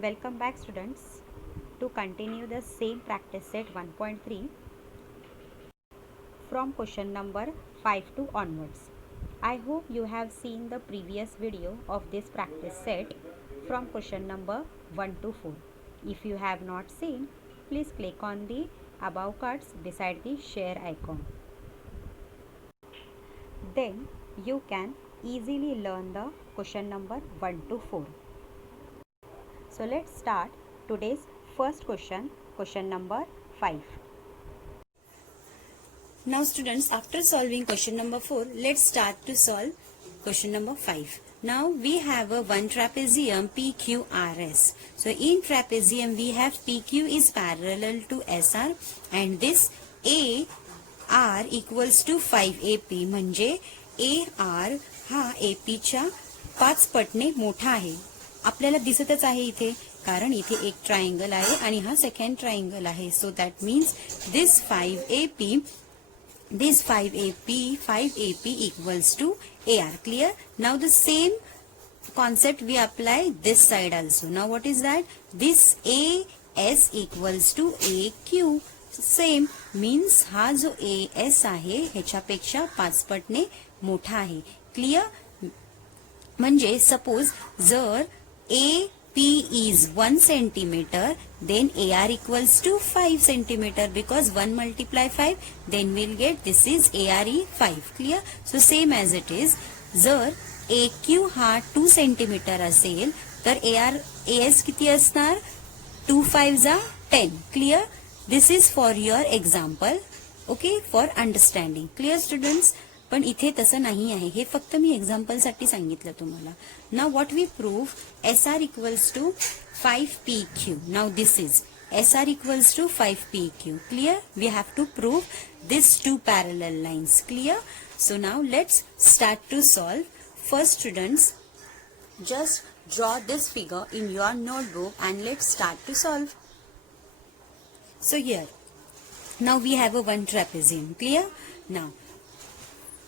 Welcome back students to continue the same practice set 1.3 from question number 5 to onwards. I hope you have seen the previous video of this practice set from question number 1 to 4. If you have not seen, please click on the above cards beside the share icon. Then you can easily learn the question number 1 to 4. So let's start today's first question, question number 5. Now students, after solving question number 4, let's start to solve question number 5. Now we have a one trapezium PQRS. So in trapezium we have PQ is parallel to SR and this AR equals to 5AP म्हणजे AR हा AP च्या 5 पटने मोठा आहे. आपल्याला दिसतच आहे इथे कारण इथे एक ट्रायंगल आहे आणि हा सेकंड ट्रायंगल आहे. So that means this 5AP equals to AR. Clear? Now the same concept we apply this side also. Now what is that? This AS equals to AQ. Same means हा जो AS आहे ह्याच्यापेक्षा 5 पटने मोठा आहे. Clear? म्हणजे suppose जर AP is 1 centimeter, then AR equals to 5 centimeter because 1 multiply 5, then we'll get this is ARE 5. Clear? So same as it is. जर AQ हा 2 centimeter असेल तर AS किती असणार? 2 5 10. Clear? This is for your example. Okay, for understanding. Clear students? पण इथे तसं नाही आहे, हे फक्त मी एक्झाम्पल साठी सांगितलं तुम्हाला. Now what we prove SR equals to 5PQ. Now this is SR equals to 5PQ. Clear? We have to prove this two parallel lines. Clear? So now let's start to solve. First students, just draw this figure in your notebook and let's start to solve. So here, now we have a one trapezium. Clear? Now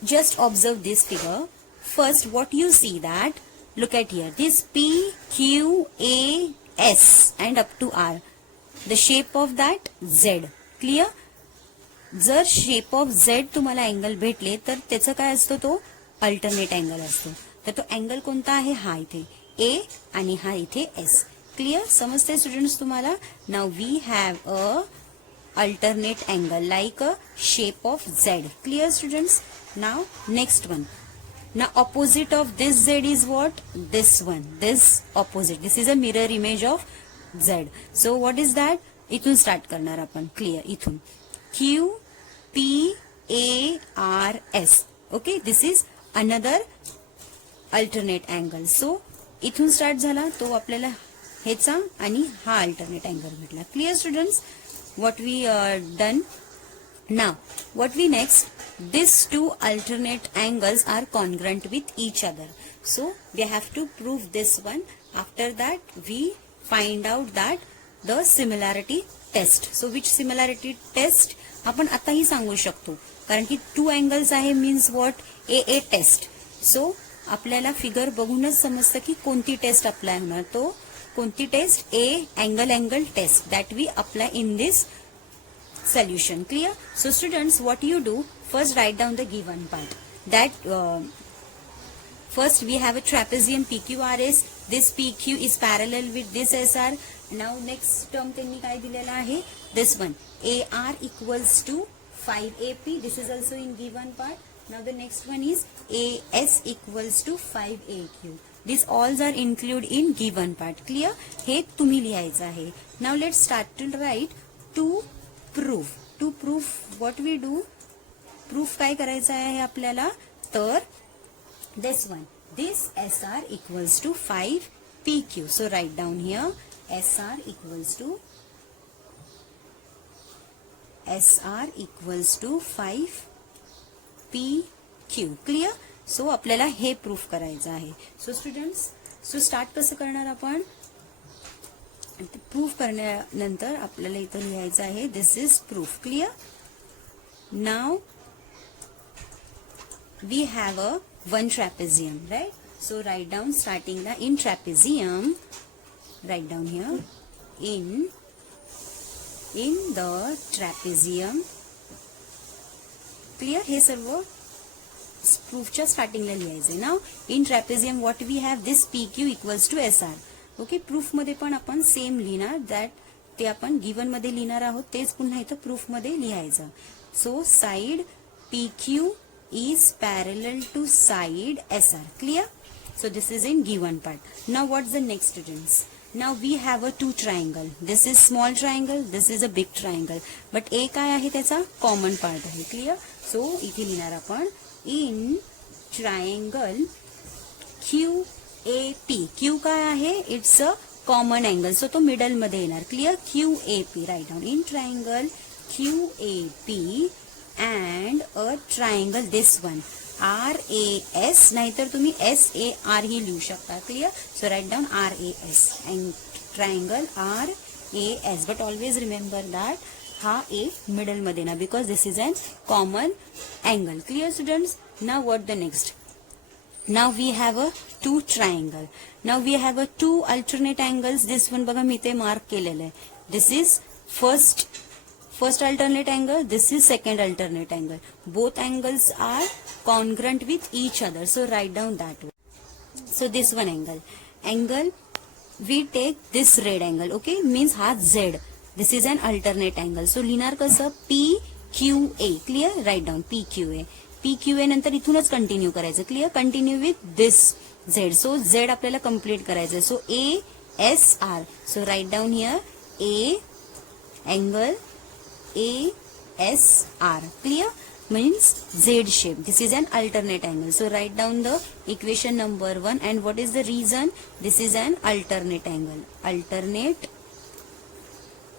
just observe this figure. First what you see that, look at here, this P, Q, A, S and up to R. The shape of that Z. Clear? जर shape of Z तुम्हाला angle भेटले तर त्याचा काय असतो, तो alternate angle असतो. तर तो अँगल कोणता आहे, हा इथे A आणि हा इथे S. क्लियर? समजते स्टुडंट्स तुम्हाला? Now we have a alternate angle like a shape of Z. Clear students? Now next one. Now opposite of this Z is what? This one. This opposite. This is a mirror image of Z. So what is that? इथून start करणार आपण. Clear? इथून Q P A R S. Okay, this is another alternate angle. So इथून start झाला तो आपल्याला ह्याचा आणि हा alternate angle भेटला. Clear students? What we done now, what we next, these two alternate angles are congruent with each other, so we have to prove this one. After that we find out that the similarity test. So which similarity test आपण आताही सांगू शकतो कारण की two angles आहे means what, A test. सो आपल्याला figure बघूनच समजतं की कोणती टेस्ट अप्लाय होणार. तो कोणती test? angle test that we apply in this solution. Clear? So students, what you do, first write down the given part. That first we have a trapezium PQRS. This PQ is parallel with this SR. Now next term त्यांनी काय दिलेला आहे, this one AR equals to 5AP. This is also in given part. Now the next one is AS equals to 5AQ. These all are included in given part. Clear? हे तुम्ही लिहायचं आहे. Now let's start to write to prove. To prove what we do, proof काय करायचं आहे आपल्याला, तर this one, this SR equals to 5PQ. So write down here SR equals to 5PQ. Clear? सो आपल्याला हे proof करायचं आहे. सो स्टुडंट्स, सो स्टार्ट कसं करणार आपण, प्रूफ करण्यानंतर आपल्याला इथं लिहायचं आहे this is proof. Clear? Now we have a one trapezium, right? So write down starting the in trapezium write down here in the trapezium. Clear, हे सर्व प्रूफच्या स्टार्टिंगला लिहायचंय. Now in trapezium what we have this P Q equals to S R. Okay, proof मध्ये पण आपण same लिहिणार, that ते आपण गिवन मध्ये लिहिणार आहोत तेच पुन्हा इथं प्रूफ मध्ये लिहायचं. So side P Q is parallel to side S R. Clear. So this is in given part. Now what's the next, students? Now we have a two triangle. This is small triangle, this is a big triangle. But A काय आहे त्याचा common part आहे. Clear? So इथे लिहिणार आपण in triangle QAP. Q काय आहे? It's a common angle. So तो middle मध्ये येणार. Clear? QAP. Write down in triangle QAP and a triangle this one. RAS, नाहीतर तुम्ही SAR ही लिहू शकता. Clear. So write down RAS and triangle RAS. But always remember that हा A middle मध्ये ना, because this is an common angle. Clear students. Now what the next. Now we have a two triangle. Now we have a two alternate angles. This one बघा मी ते mark केलेलं आहे. This is first alternate angle, this is second alternate angle. Both angles are congruent with each other, so write down that one. So this one angle we take this red angle. Okay, means हा Z. This is an alternate angle. So लिहिणार कसं PQA. Clear. Write down PQA नंतर इथूनच continue करायचं. Clear. Continue with this Z. So Z आपल्याला complete करायचं. So ASR. So write down here A angle ASR. Clear. Means Z shape. This is an alternate angle. So write down the equation number 1. And what is the reason? This is an alternate angle.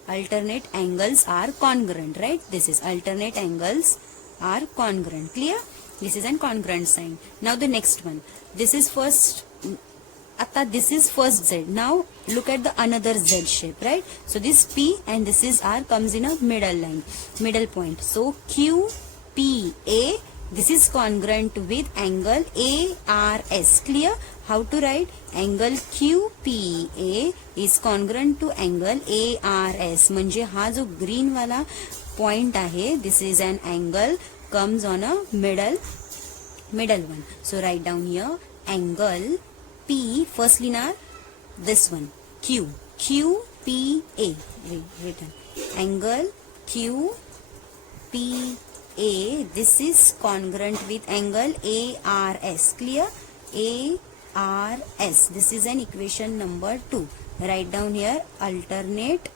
Alternate angles are congruent, right? This is alternate angles are congruent. Clear. This is an congruent sign. Now the next one. This is first Z. Now look at the another Z shape, right? So this P and this is R comes in a middle line, middle point. So QPA, this is congruent with angle ARS. Clear. How to write? Angle QPA is congruent to angle ARS. म्हणजे हा जो green वाला point आहे, this is an angle comes on a middle one. So write down here angle P. First linear, this one QPA. Written angle QPA. This is congruent with angle ARS. Clear. ARS. This is an equation number 2. Write down here alternate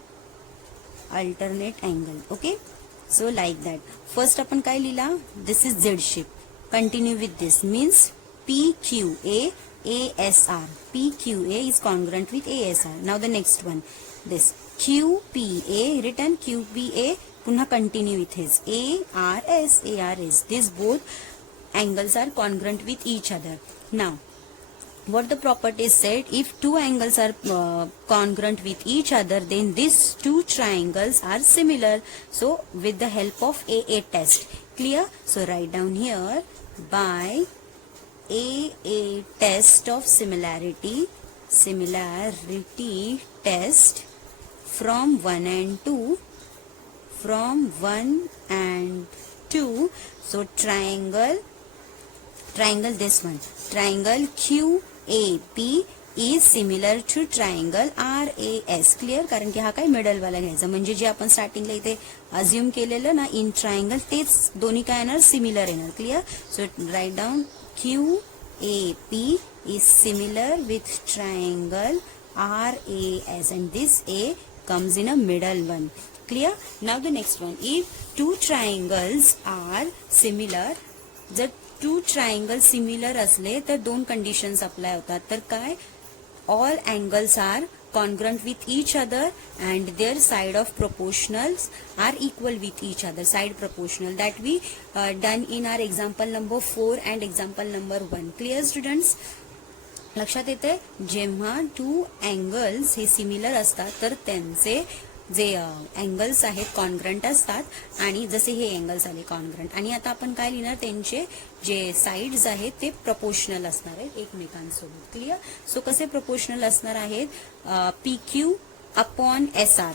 angle. Okay. So like that. First आपण काय लिहिला? This is Z shape. Continue with this. Means PQA ASR. PQA is congruent with ASR. Now the next one, this QPA, written QPA, punha continue with his ARS. These both angles are congruent with each other. Now what the properties said, if two angles are congruent with each other, then these two triangles are similar. So with the help of AA test. Clear. So write down here by AA test of similarity test from 1 and 2. So triangle this one, triangle QAP is similar to triangle RAS. Clear. कारण की हा काय middle वाला घ्यायचा, म्हणजे जे आपण स्टार्टिंगला इथे अज्युम केलेलं ना इन ट्रायंगल, तेच दोन्ही काय येणार, सिमिलर येणार. Clear. So write down QAP is similar with triangle RAS and this A comes in a middle one. Clear. Now the next one, if two triangles are similar, जर two triangles similar असले तर दोन conditions apply होतात. तर काय, all angles are congruent with each other and their side of proportionals are equal with each other. Side proportional that we done in our example number 4 and example number 1. Clear students. लक्षात येते, जेव्हा two angles हे similar असतात तर त्यांचे जे angles आहेत congruent असतात आणि जसे हे अँगल्स आले कॉन्ग्रंट, आणि आता आपण काय लिहिणार, त्यांचे जे साइड्स आहेत ते प्रपोर्शनल असणार आहेत एकमेकांसोबत. क्लिअर. सो कसे प्रपोर्शनल असणार आहेत, PQ अपॉन SR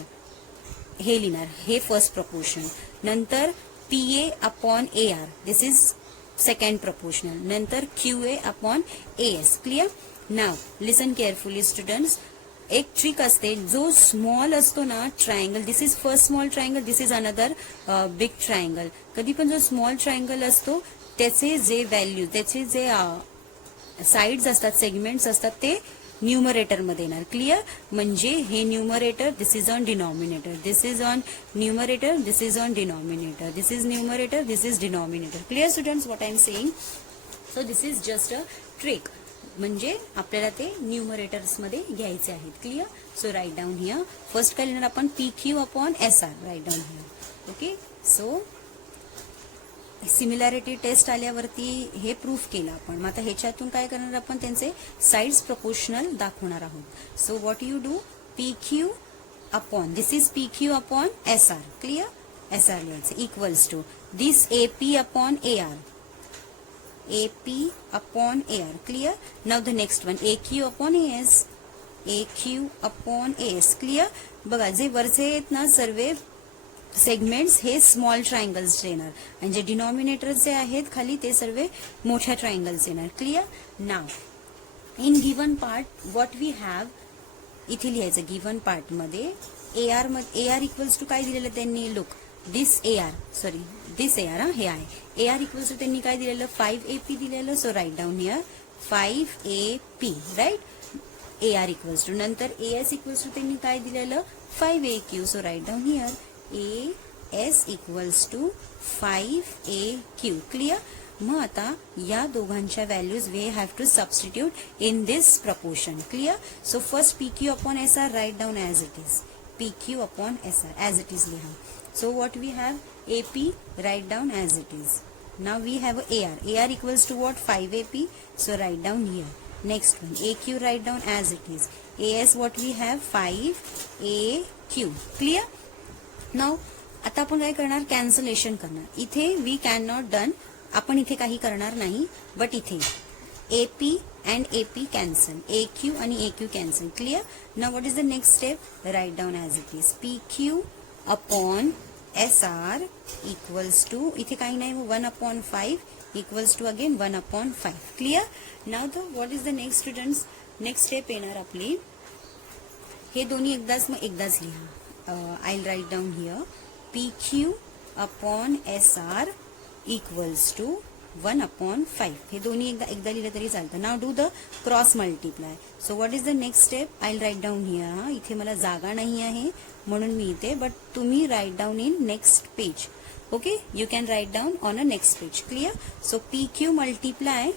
हे लिहिणार, हे फर्स्ट प्रपोर्शनल. नंतर PA upon AR, this is second proportional. नंतर QA upon AS. Clear. Now listen carefully students. एक ट्रिक असते, जो स्मॉल असतो ना triangle, this is first small triangle, this is another big triangle. कधी पण जो स्मॉल ट्रायंगल असतो त्याचे जे व्हॅल्यू, त्याचे जे साइड्स असतात, सेगमेंट्स असतात, ते न्यूमरेटर मध्ये येणार. क्लिअर. म्हणजे हे numerator, this is on denominator, this is on numerator, this is on denominator, this is numerator, this is denominator. Clear students what I am saying. So this is just a trick, म्हणजे आपल्याला ते numerators मध्ये घ्यायचे आहेत. Clear. So write down here. First काय लिहिणार आपण, PQ upon SR. Write down here. Okay. So similarity test आल्यावरती हे प्रूफ केलं आपण. मग आता ह्याच्यातून काय करणार आपण, त्यांचे साइड्स प्रपोर्शनल दाखवणार आहोत. So what you do, PQ upon, this is PQ upon SR. Clear. SR लिहायचं equals to this AP upon AR, AP upon AR. Clear. Now the next one, AQ upon AS, AQ upon AS. Clear. बघा, जे वरचे आहेत ना सर्व segments हे small triangles येणार, आणि जे denominator जे आहेत खाली ते सर्व मोठ्या ट्रायंगल्स येणार. Clear. Now in given part what we have, इथे लिहायचं गिवन पार्ट मध्ये AR इक्वल्स टू काय दिलेलं त्यांनी, look this AR, sorry this AR, हे आहे AR इक्वल्स टू त्यांनी काय दिलेलं, 5AP दिलेलं. So write down here 5AP. Right. AR equals to, नंतर AS इक्वल्स टू त्यांनी काय दिलेलं, 5AQ. So write down here AS equals to 5AQ. Clear. मग आता या दोघांच्या values we have to substitute in this proportion. Clear. So first PQ upon SR, write down as it is. PQ upon SR as it is लिहा. So what we have, AP, write down as it is. Now we have AR. AR equals to what, 5AP. So write down here. Next one, AQ, write down as it is. AS what we have, 5AQ. Clear? Now आता आपण काय करणार, cancellation करणार. इथे we can not done, आपण इथे काही करणार नाही, बट इथे AP and AP cancel, AQ आणि AQ cancel. Clear? Now what is the next step? Write down as it is. PQ upon SR equals to, इथे काही नाही, 1/5 equals to again 1/5. Clear. Now the what is the next students, next step येणार आपली, हे दोन्ही एकदाच, मग एकदाच लिहा. I write down here PQ upon SR equals to 1/5. हे दोन्ही एकदा लिहिलं तरी चालतं. Now do the cross multiply. So what is the next step, I write down here. इथे मला जागा नाही आहे म्हणून मी इथे, बट तुम्ही write down in next page. Okay, you can write down on a next page. Clear. So PQ multiply,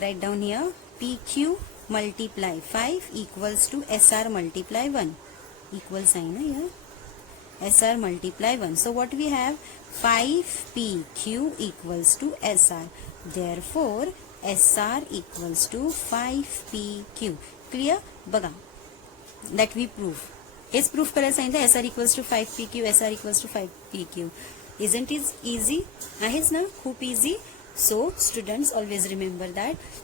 write down here PQ multiply 5 equals to SR multiply 1. Equal sign है here, SR multiply 1. So what we have, 5PQ equals to SR. Therefore, SR equals to 5PQ. Clear? बघा, that we prove. H proof करायला सांगितलं, SR equals to 5PQ, SR equals to 5PQ. Isn't it easy? आहेच ना, खूप easy. So students always remember that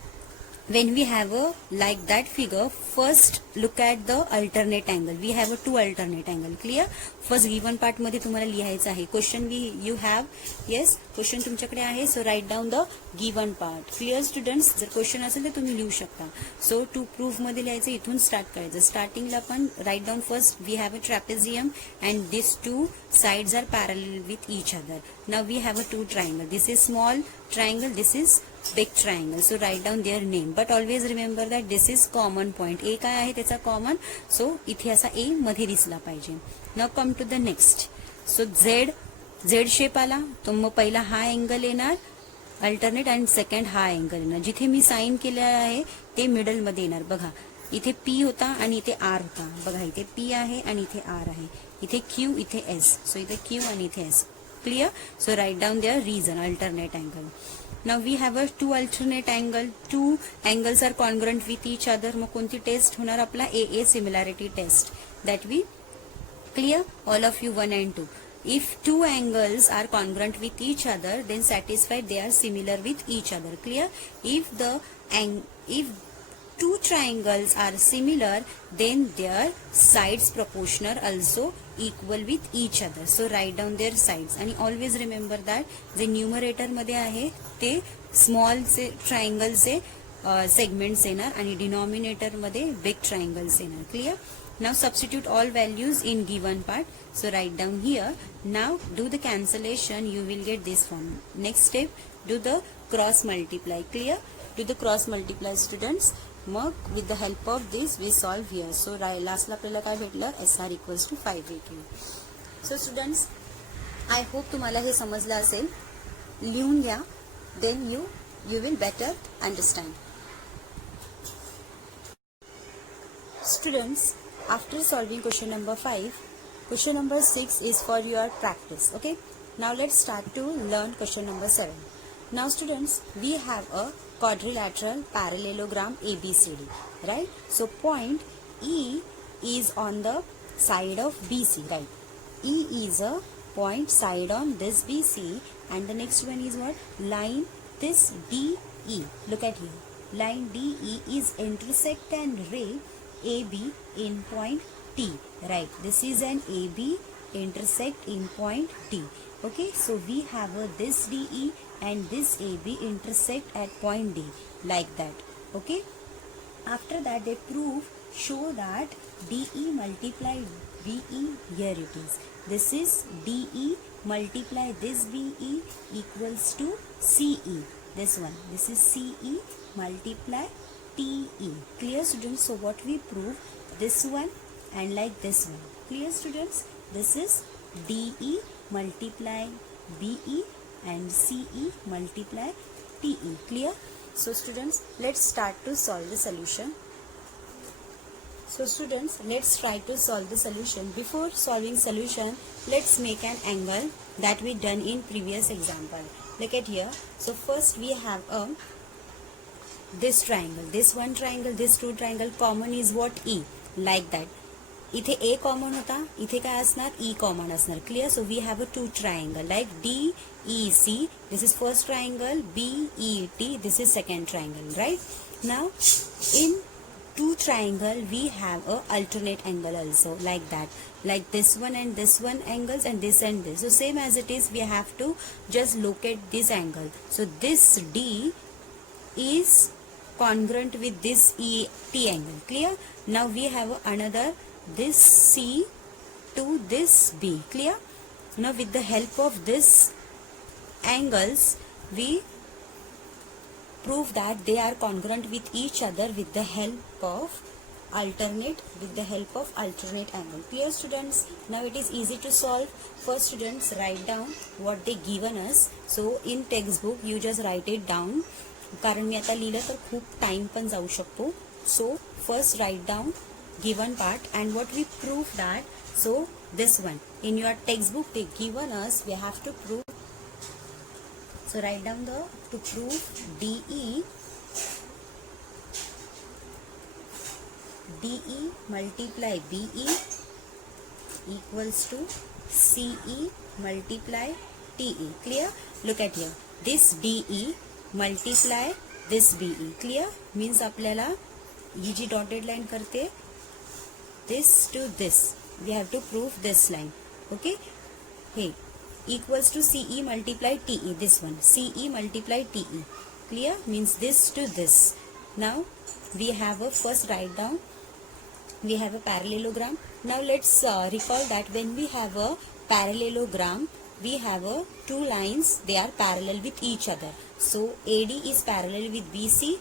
when we have a like that figure, first look at the alternate angle. We have a two alternate angle. Clear? First given part मध्ये तुम्हाला लिहायचं आहे. Question you have, yes, question तुमच्याकडे आहे. So write down the given part. Clear students? जर question असेल तर तुम्ही लिहू शकता. So to proof मध्ये लिहायचं, इथून स्टार्ट करायचं. स्टार्टिंगला आपण write down first we have a trapezium and these two sides are parallel with each other. Now we have a two triangle. This is small triangle, this is big triangle. So write down their name, but always remember that this is common point. A काय आहे त्याचा common, सो इथे असा A मध्ये दिसला पाहिजे. Now come to the next. So Z shape आला, तो मग पहिला हा अँगल येणार अल्टरनेट आणि सेकंड हा अँगल येणार. जिथे मी साइन केले आहे ते मिडल मध्ये येणार. बघा, इथे P होता आणि इथे R होता. बघा, इथे P आहे आणि इथे R आहे. इथे Q, इथे S. सो इथे Q आणि इथे S. Clear? So write down their reason, alternate angle. Now we have a two alternate angle. Two angles are congruent with each other. मग कोणती टेस्ट होणार आपला, AA similarity test that we Clear? All of you 1 and 2. If two angles are congruent with each other, then satisfied they are similar with each other. Clear? If two triangles are similar, then their sides proportional also equal with each other. So write down their sides and always remember that J numerator मध्ये आहे ते small से ट्रायंगलचे segments येणार आणि denominator मध्ये big triangles येणार. Clear? Now substitute all values in given part. So write down here. Now do the cancellation. You will get this form. Next step, do the cross multiply. Clear? Do the cross multiply, students. Mug with the help of this we solve here. So lastला आपल्याला काय भेटलं? SR equals to 580. So students, I hope तुम्हाला हे समजलं असेल. लिहून घ्या. Then you will better understand. Students, after solving question number 5, question number 6 is for your practice. Okay, now let's start to learn question number 7. Now students, we have a quadrilateral parallelogram ABCD, right? So point E is on the side of BC, right? E is a point side on this BC, and the next one is what? Line this DE. Look at here. Line DE is intersect and ray AB in point T, right? This is an AB intersect in point T. Okay, so we have this DE and this AB intersect at point D, like that. Okay, after that they show that DE multiply BE. Here it is. This is DE multiply this BE equals to CE. This one, this is CE multiply TE. Clear, students? So what we prove, this one and like this one. Clear, students? This is DE multiply BE and CE multiply TE. Clear? So students, let's start to solve the solution. So students, let's try to solve the solution. Before solving solution, let's make an angle that we done in previous example. Look at here. So first we have this triangle, this one triangle, this two triangle. Common is what? E, like that. इथे A common होता, इथे काय असणार? E common असणार. Clear? So we have a two triangle like DEC. This is first triangle. BET. This is second triangle, right? Now in two triangle we have a alternate angle also, like that, like this one and this one angles and this and this. So same as it is, we have to just locate this angle. So this D is congruent with this T angle. Clear? Now we have another this C to this B. Clear? Now with the help of this angles we prove that they are congruent with each other with the help of alternate angle. Clear, students? Now it is easy to solve. First, students, write down what they given us. So in textbook you just write it down, कारण मी आता लिहिलं तर खूप time पण जाऊ शकतो. So first write down given part and what we prove that. So this one in your textbook they given us, we have to prove. So write down to prove DE multiply BE equals to CE multiply TE. Clear? Look at here. This DE multiply this BE. Clear? Means आपल्याला ही जी dotted line करते, this to this, we have to prove this line. Okay? Hey, equals to CE multiply TE. This one, CE multiply TE. Clear? Means this to this. Now we have a first write down. We have a parallelogram. Now let's recall that when we have a parallelogram, we have two lines, they are parallel with each other. So AD is parallel with BC,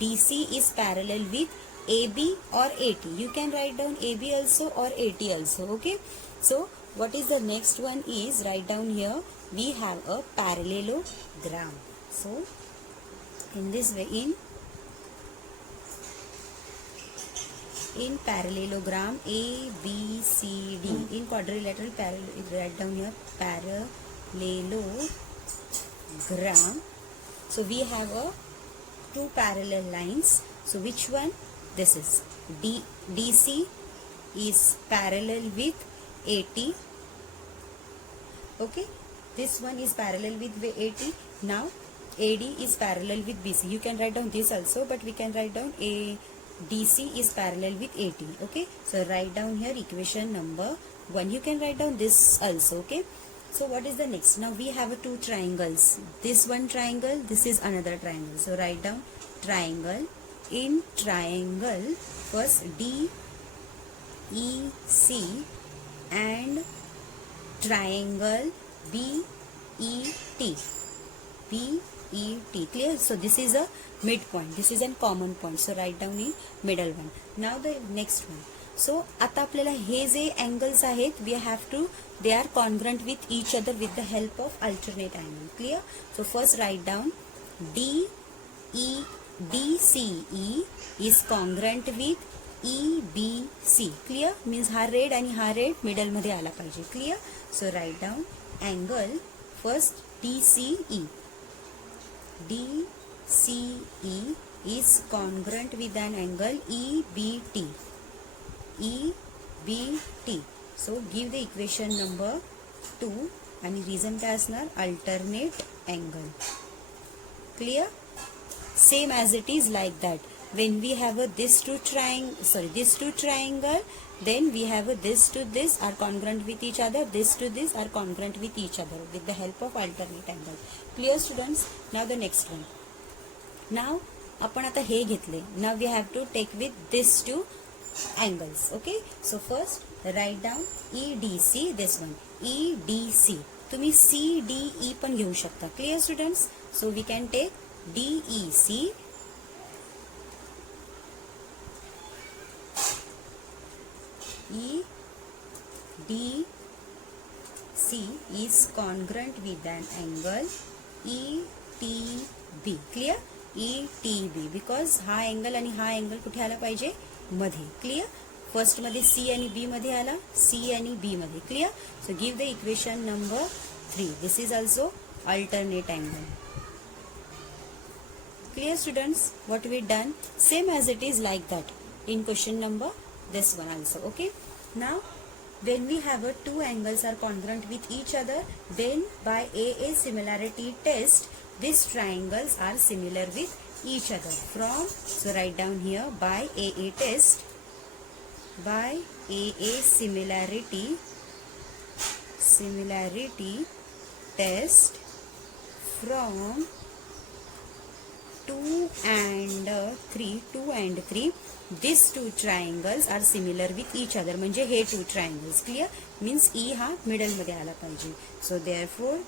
DC is parallel with AB or AT. You can write down AB also or AT also. Okay, so what is the next one is, write down here, we have a parallelogram. So in this way, in parallelogram A, B, C, D, in quadrilateral write down here parallelogram. So we have two parallel lines. So which one? This is DC is parallel with AT. Okay, this one is parallel with AT. Now AD is parallel with BC. You can write down this also, but we can write down DC is parallel with AT. Okay, so write down here equation number 1. You can write down this also. Okay, so what is the next? Now we have two triangles. This one triangle, this is another triangle. So write down triangle. In triangle, first DEC and triangle BET. BET. Clear? So this is a midpoint. This is a common point. So write down in middle one. Now the next one. So आता आपल्याला हे जे angles आहेत, we have to, they are congruent with each other with the help of alternate angle. Clear? So first write down DCE is congruent with EBC. Clear? Means हा red आणि हा red middle मध्ये आला पाहिजे. Clear? So write down angle first DCE. DCE is congruent with an angle EBT. EBT. So give the equation number 2 and reason काय असणार? Alternate angle. Clear? Same as it is like that. When we have this two triangle, then we have this to this are congruent with each other, this to this are congruent with each other with the help of alternate angle. Clear students? Now the next one. Now आपण आता हे घेतले. Now we have to take with these two angles. Okay, so first write down EDC, this one EDC. तुम्ही CDE पण घेऊ शकता. Clear students? So we can take DEC EDC is congruent with an angle ETB. Clear? ETB because हा angle आणि हा angle कुठे आला पाहिजे? मध्ये. क्लियर? फर्स्ट मध्ये C आणि B मध्ये आला, C आणि B मध्ये. Clear? So give the equation number 3. This is also alternate angle. Clear students? What we done? Same as it is like that in question number this one also. Okay. Now when we have two angles are congruent with each other, then by AA similarity test, these triangles are similar with each other. From, so write down here, by AA test, by AA similarity test from 2 and 3, these two triangles are similar with each other. म्हणजे हे two triangles. Clear? Means E हा middle मध्ये आला पाहिजे. So therefore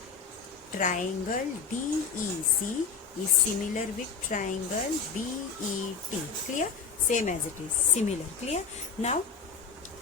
triangle DEC is similar with triangle BET. Clear? Same as it is. Similar. Clear? Now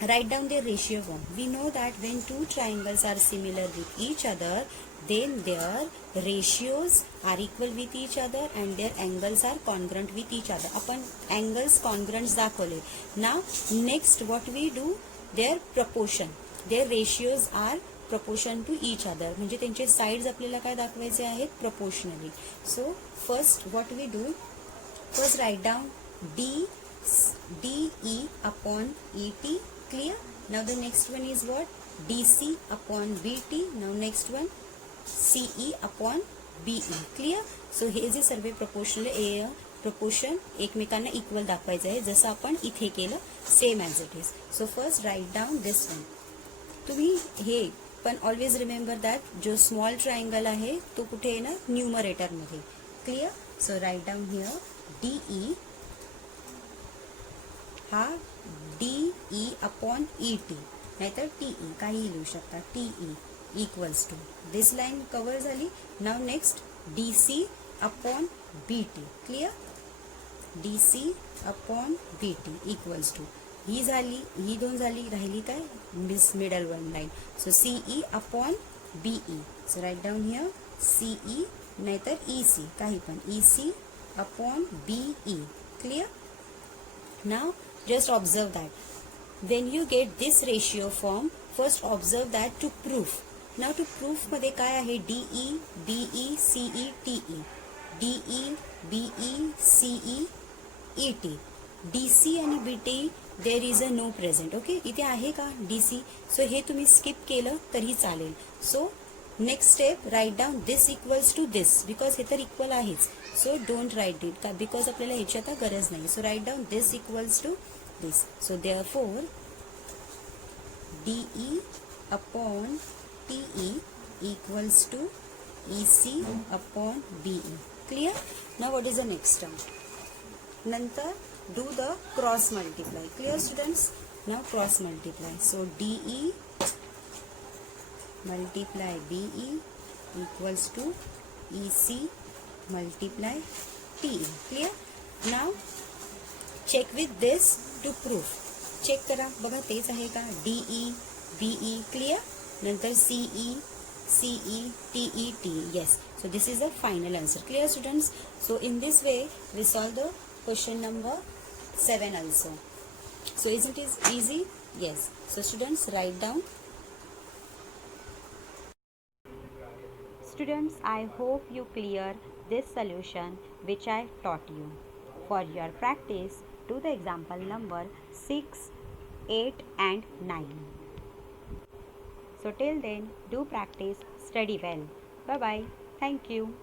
write down their ratio form. We know that when two triangles are similar with each other, then their ratios are equal with each other and their angles are congruent with each other. आपण angles congruent दाखवले. Now next what we do, their proportion, their ratios are proportion to each other. म्हणजे त्यांचे sides आपल्याला काय दाखवायचे आहेत? Proportionally. So first what we do, first write down DE upon ET. Clear? Now the next one is what? DC upon BT. Now next one CE upon BE. Clear? So hey J serve proportional proportion एकमेकांना equal दाखवायचं आहे, जसं आपण इथे केलं, same as it is. So first write down this one. तुम्ही हे पण always remember that जो small triangle आहे तो कुठे आहे ना, numerator मध्ये. Clear? So write down here DE हा DE upon ET, नाहीतर TE काही लिहू शकता. TE equals to this line cover झाली. Now next DC upon BT. Clear? DC upon BT equals to ही झाली, ही दोन झाली, राहिली काय? middle one line. So CE upon BE. So write down here CE नाहीतर EC काही पण EC upon BE. Clear? Now just observe that when you get this ratio form, first observe that to proof. Now to proof मध्ये काय आहे? DE, BE, CE, TE. DE, BE, CE, ET. DC आणि BT there is a no present. Okay, इथे आहे का DC? सो हे तुम्ही skip केलं तरी चालेल. So next step, write down this equals to this, because हे तर इक्वल आहेच. सो डोंट राईट इट का, बिकॉज आपल्याला ह्याची आता गरज नाही. So write down this equals to this. So therefore DE upon TE equals to EC upon BE. Clear? Now what is the next term? Nantar do the cross multiply. Clear students? Now cross multiply. So DE multiply BE equals to EC multiply TE. Clear? Now check with this to prove. Check करा बघा तेच आहे का. DE BE clear. नंतर CE TE TE. Yes. So this is the final answer. Clear students? So in this way we solve the question number 7 also. So isn't it easy? Yes. So students, write down. Students, I hope you clear this solution which I taught you. For your practice, do the example number 6, 8 and 9. So till then, do practice, study well. Bye bye. Thank you.